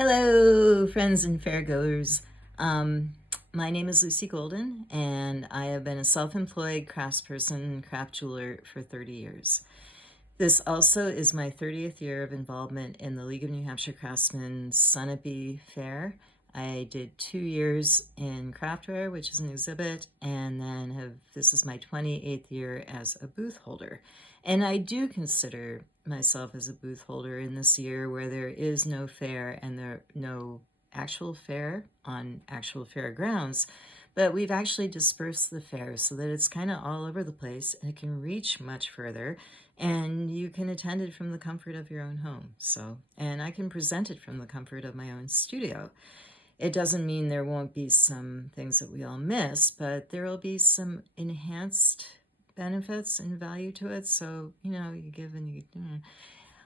Hello, friends and fairgoers. My name is Lucy Golden, and I have been a self-employed craftsperson and craft jeweler for 30 years. This also is my 30th year of involvement in the League of New Hampshire Craftsmen Sunapee Fair. I did 2 years in Craftware, which is an exhibit, and then this is my 28th year as a booth holder. And I do consider myself as a booth holder in this year where there is no fair and there no actual fair on actual fair grounds, but we've actually dispersed the fair so that it's kind of all over the place and it can reach much further, and you can attend it from the comfort of your own home. And I can present it from the comfort of my own studio. It doesn't mean there won't be some things that we all miss, but there will be some enhanced benefits and value to it. So, you give and you.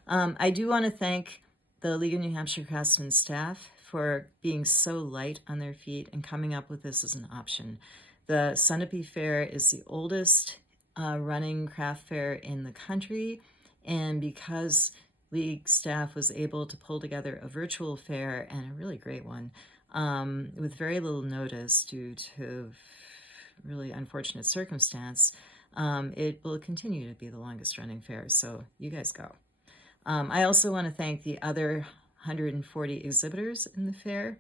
I do want to thank the League of New Hampshire Craftsmen staff for being so light on their feet and coming up with this as an option. The Sunapee Fair is the oldest running craft fair in the country, and because League staff was able to pull together a virtual fair, and a really great one, with very little notice due to really unfortunate circumstance, it will continue to be the longest running fair. So you guys go. I also want to thank the other 140 exhibitors in the fair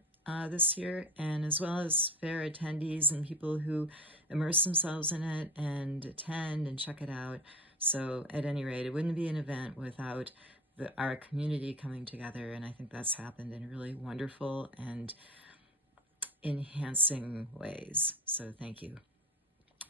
this year, and as well as fair attendees and people who immerse themselves in it and attend and check it out. So at any rate, it wouldn't be an event without our community coming together, and I think that's happened in really wonderful and enhancing ways. So thank you.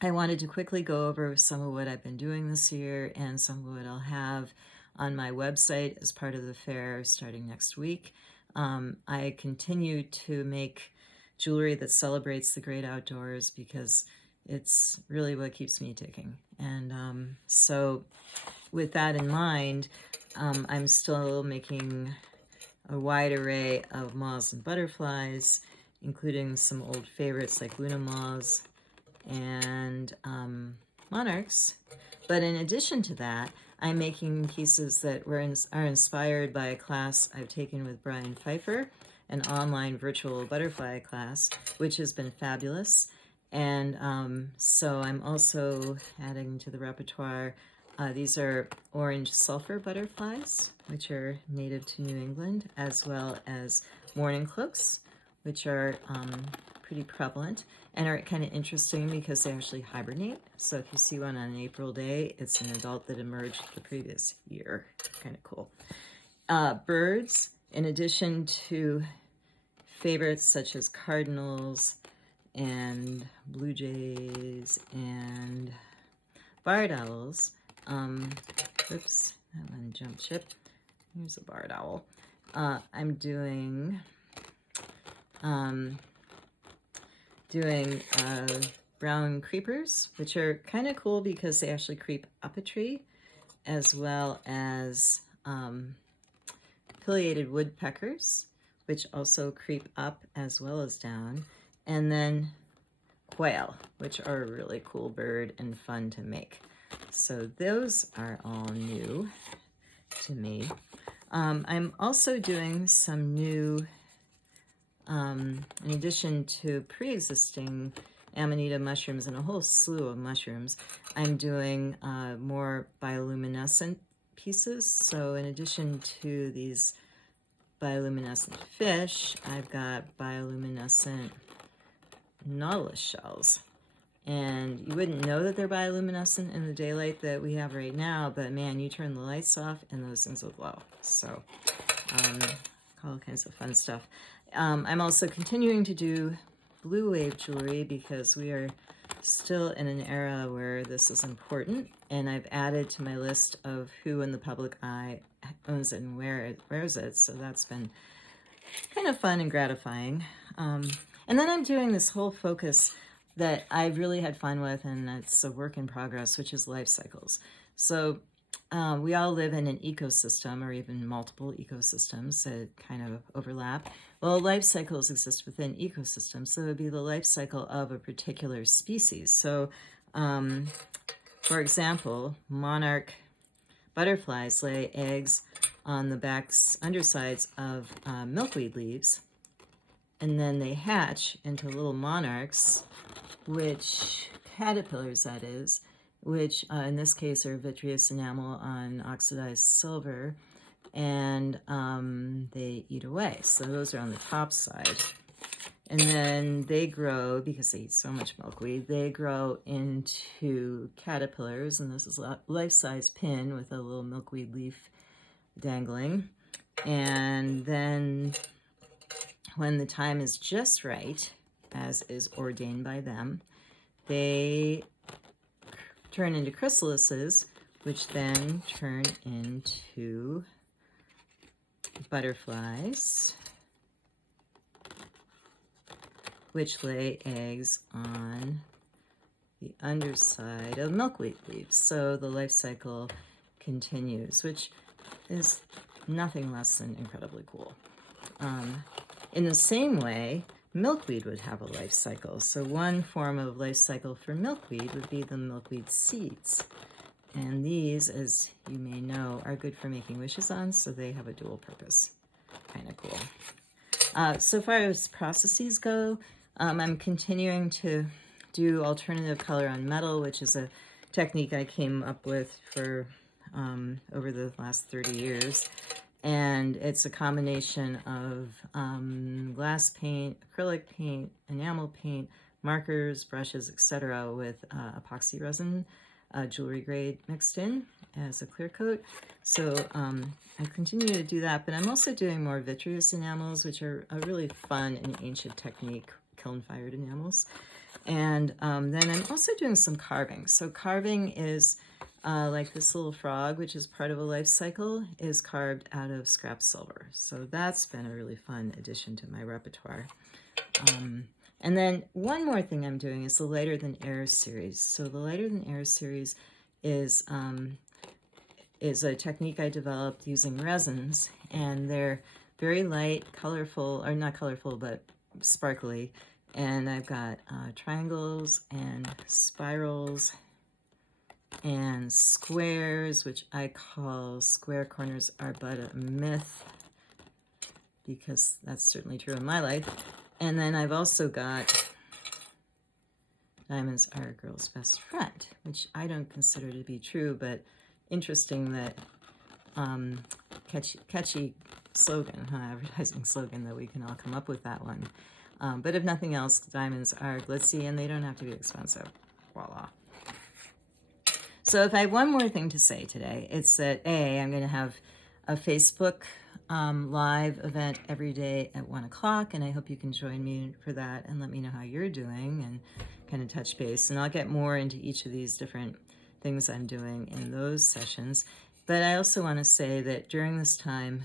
I wanted to quickly go over some of what I've been doing this year and some of what I'll have on my website as part of the fair starting next week. I continue to make jewelry that celebrates the great outdoors because it's really what keeps me ticking. And so with that in mind, I'm still making a wide array of moths and butterflies, including some old favorites like Luna moths and monarchs. But in addition to that, I'm making pieces that are inspired by a class I've taken with Brian Pfeiffer, an online virtual butterfly class, which has been fabulous. And so I'm also adding to the repertoire. These are orange sulfur butterflies, which are native to New England, as well as mourning cloaks, which are pretty prevalent and are kind of interesting because they actually hibernate. So if you see one on an April day, it's an adult that emerged the previous year. Kind of cool. Birds, in addition to favorites such as cardinals and blue jays and barred owls. Oops, that one jumped ship. Here's a barred owl. I'm doing brown creepers, which are kind of cool because they actually creep up a tree, as well as pileated woodpeckers, which also creep up as well as down, and then quail, which are a really cool bird and fun to make. So those are all new to me. I'm also doing some new, in addition to pre-existing Amanita mushrooms and a whole slew of mushrooms, I'm doing more bioluminescent pieces. So in addition to these bioluminescent fish, I've got bioluminescent nautilus shells. And you wouldn't know that they're bioluminescent in the daylight that we have right now, but man, you turn the lights off and those things will glow. So all kinds of fun stuff. I'm also continuing to do blue wave jewelry because we are still in an era where this is important, and I've added to my list of who in the public eye owns it and wears it. So that's been kind of fun and gratifying. And then I'm doing this whole focus that I've really had fun with, and it's a work in progress, which is life cycles. So we all live in an ecosystem, or even multiple ecosystems that kind of overlap. Well, life cycles exist within ecosystems, so it would be the life cycle of a particular species. So, for example, monarch butterflies lay eggs on the backs, undersides of milkweed leaves. And then they hatch into little monarchs, which, caterpillars that is, which in this case are vitreous enamel on oxidized silver, and they eat away. So those are on the top side. And then they grow, because they eat so much milkweed, they grow into caterpillars, and this is a life-size pin with a little milkweed leaf dangling. And then when the time is just right, as is ordained by them, they turn into chrysalises, which then turn into butterflies, which lay eggs on the underside of milkweed leaves. So the life cycle continues, which is nothing less than incredibly cool. In the same way, milkweed would have a life cycle. So one form of life cycle for milkweed would be the milkweed seeds. And these, as you may know, are good for making wishes on, so they have a dual purpose. Kind of cool. So far as processes go, I'm continuing to do alternative color on metal, which is a technique I came up with for over the last 30 years. And it's a combination of glass paint, acrylic paint, enamel paint, markers, brushes, etc. with epoxy resin, jewelry grade mixed in as a clear coat. So I continue to do that, but I'm also doing more vitreous enamels, which are a really fun and ancient technique, kiln-fired enamels. And then I'm also doing some carving. So carving is like this little frog, which is part of a life cycle, is carved out of scrap silver. So that's been a really fun addition to my repertoire. And then one more thing I'm doing is the Lighter Than Air series. So the Lighter Than Air series is a technique I developed using resins, and they're very light, colorful, or not colorful, but sparkly. And I've got triangles and spirals and squares, which I call square corners are but a myth, because that's certainly true in my life. And then I've also got diamonds are a girl's best friend, which I don't consider to be true, but interesting that catchy slogan, advertising slogan, that we can all come up with that one. But if nothing else, diamonds are glitzy and they don't have to be expensive. Voila. So if I have one more thing to say today, it's that I'm going to have a Facebook live event every day at 1 o'clock, and I hope you can join me for that and let me know how you're doing and kind of touch base. And I'll get more into each of these different things I'm doing in those sessions. But I also want to say that during this time,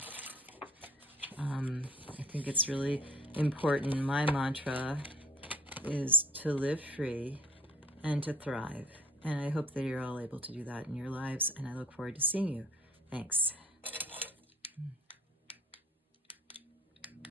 I think it's really important. My mantra is to live free and to thrive. And I hope that you're all able to do that in your lives, and I look forward to seeing you. Thanks.